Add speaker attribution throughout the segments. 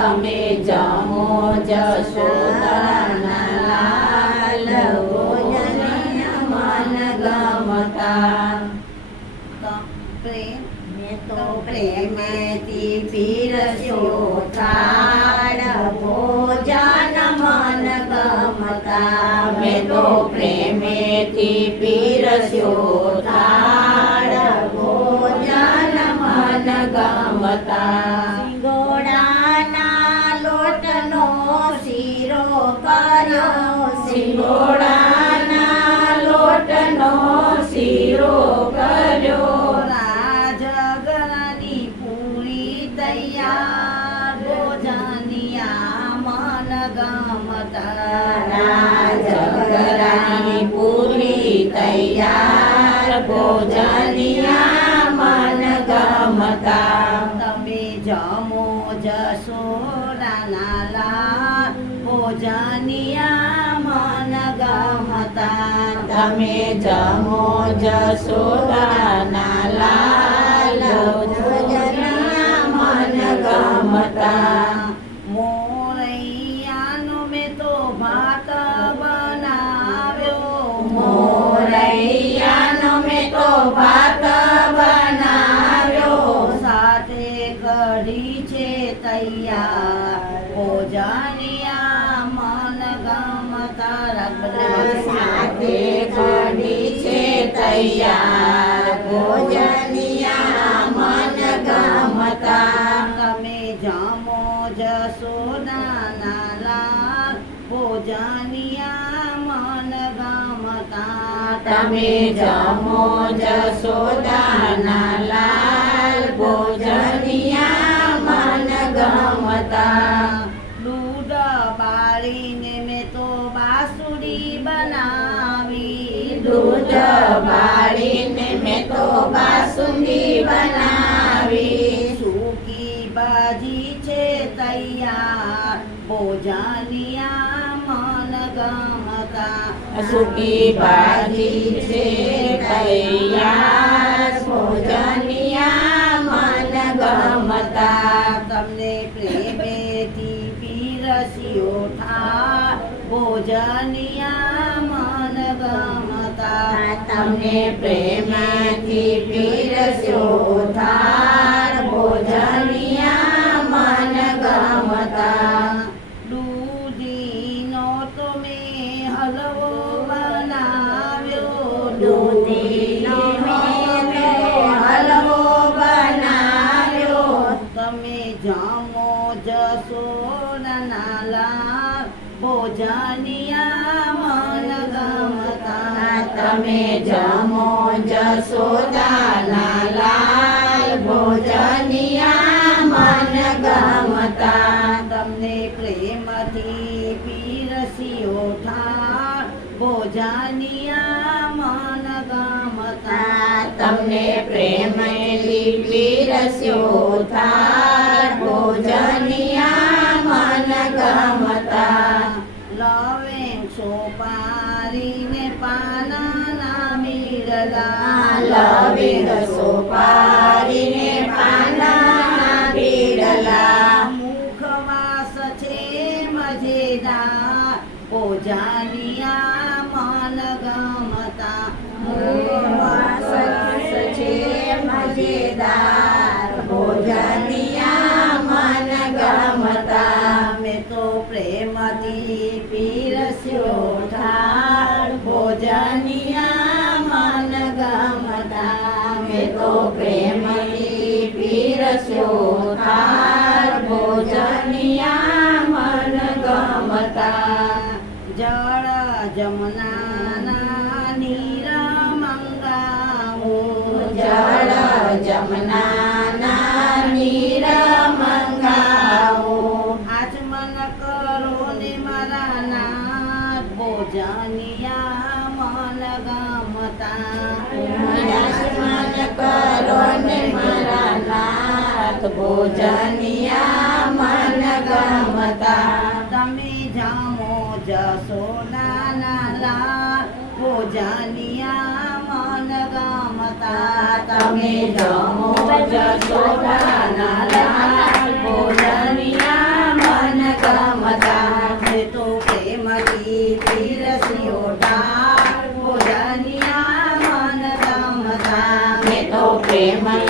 Speaker 1: તમે જમો જશોદાના લાલ ભોજનિયા મન ગમતા
Speaker 2: પ્રેમ,
Speaker 1: મેં તો પ્રેમેથી પીરસ્યો થાળ ભોજન મન ગમતા. મેં તો પ્રેમેથી પીરસ્યો થાળ ભોજન મન ગમતા. શીરો કર્યો
Speaker 2: રાજગરાની પૂરી તૈયાર ભોજનિયા મન ગમતા
Speaker 1: રાજગરાની પૂરી તૈયાર ભોજનિયા
Speaker 2: તમે જમો
Speaker 1: જશોદાના લાલ ભોજનિયા મન ગમતા.
Speaker 2: મોરૈયાનો મેં તો ભાત બનાવ્યો.
Speaker 1: મોરૈયાનો મેં તો ભાત બનાવ્યો.
Speaker 2: સાથે કઢી છે તૈયાર. ભોજનિયા
Speaker 1: છે તૈયાર ભોજનિયા મન ગમતા
Speaker 2: તમે જમો જસોદાના લાલ ભોજનિયા મન ગમતા
Speaker 1: તમે જમો જશોદાના લાલ ભોજનિયા મન ગમતા
Speaker 2: દૂધ બાળીને મેં તો બાસુડી બનાવી
Speaker 1: દૂધ બાળીને મેં તો બાસુંદી બનાવી
Speaker 2: સૂકી ભાજી છે તૈયાર ભોજનિયા મન ગમતા
Speaker 1: સુકી ભાજી છે તૈયાર ભોજનિયા મન ગમતા
Speaker 2: તમને પ્રેમેથી પીરસ્યો થા ભોજનિયા મન ગમતા
Speaker 1: તમને પ્રેમથી પીરસ્યો થાળ ગમતા
Speaker 2: તમે જમો
Speaker 1: જશોદાના લાલ ભોજનિયા મન ગમતા
Speaker 2: તમને પ્રેમથી પીરસ્યો થાળ ભોજનિયા મન ગમતા
Speaker 1: તમને પ્રેમથી પીરસ્યો થાળ
Speaker 2: મીરલા
Speaker 1: સોપારીને પાના પીડલા
Speaker 2: મુખવાસ છે મજેદાર ભોજનિયા કન્યા મન ગમતા
Speaker 1: જળ જમના નીરા
Speaker 2: મંગાવું જળ જમના નીરા મંગાવું આજ મન
Speaker 1: કરો ને મારા ના ભોજનિયા મન ગમતા કરો ને મારા નાથ ભોજનિયા મન ગમતા
Speaker 2: તમે જામો જશો નાના લા ઓ જાનિયા મન ગમતા
Speaker 1: તમે જામો
Speaker 2: જશો નાના લા ઓ જાનિયા મન ગમતા
Speaker 1: હે તો પ્રેમથી પીરસી ઓટા ઓ જાનિયા મન ગમતા હે તો પ્રેમથી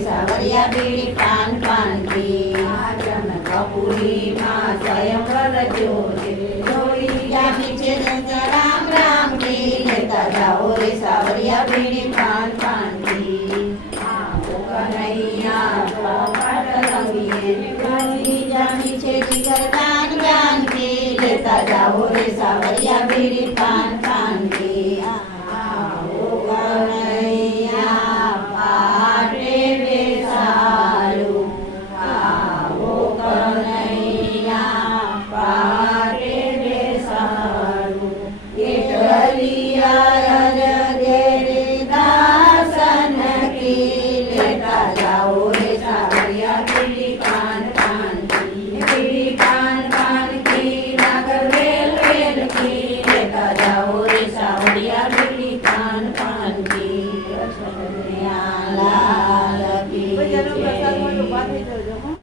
Speaker 1: सावरिया बीडी पान पान की आजन कपूरी माँ स्वयं वर ज्योति थोड़ी या
Speaker 2: पीछे राम राम की
Speaker 1: लेता
Speaker 2: जाओ रे सावरिया बीडी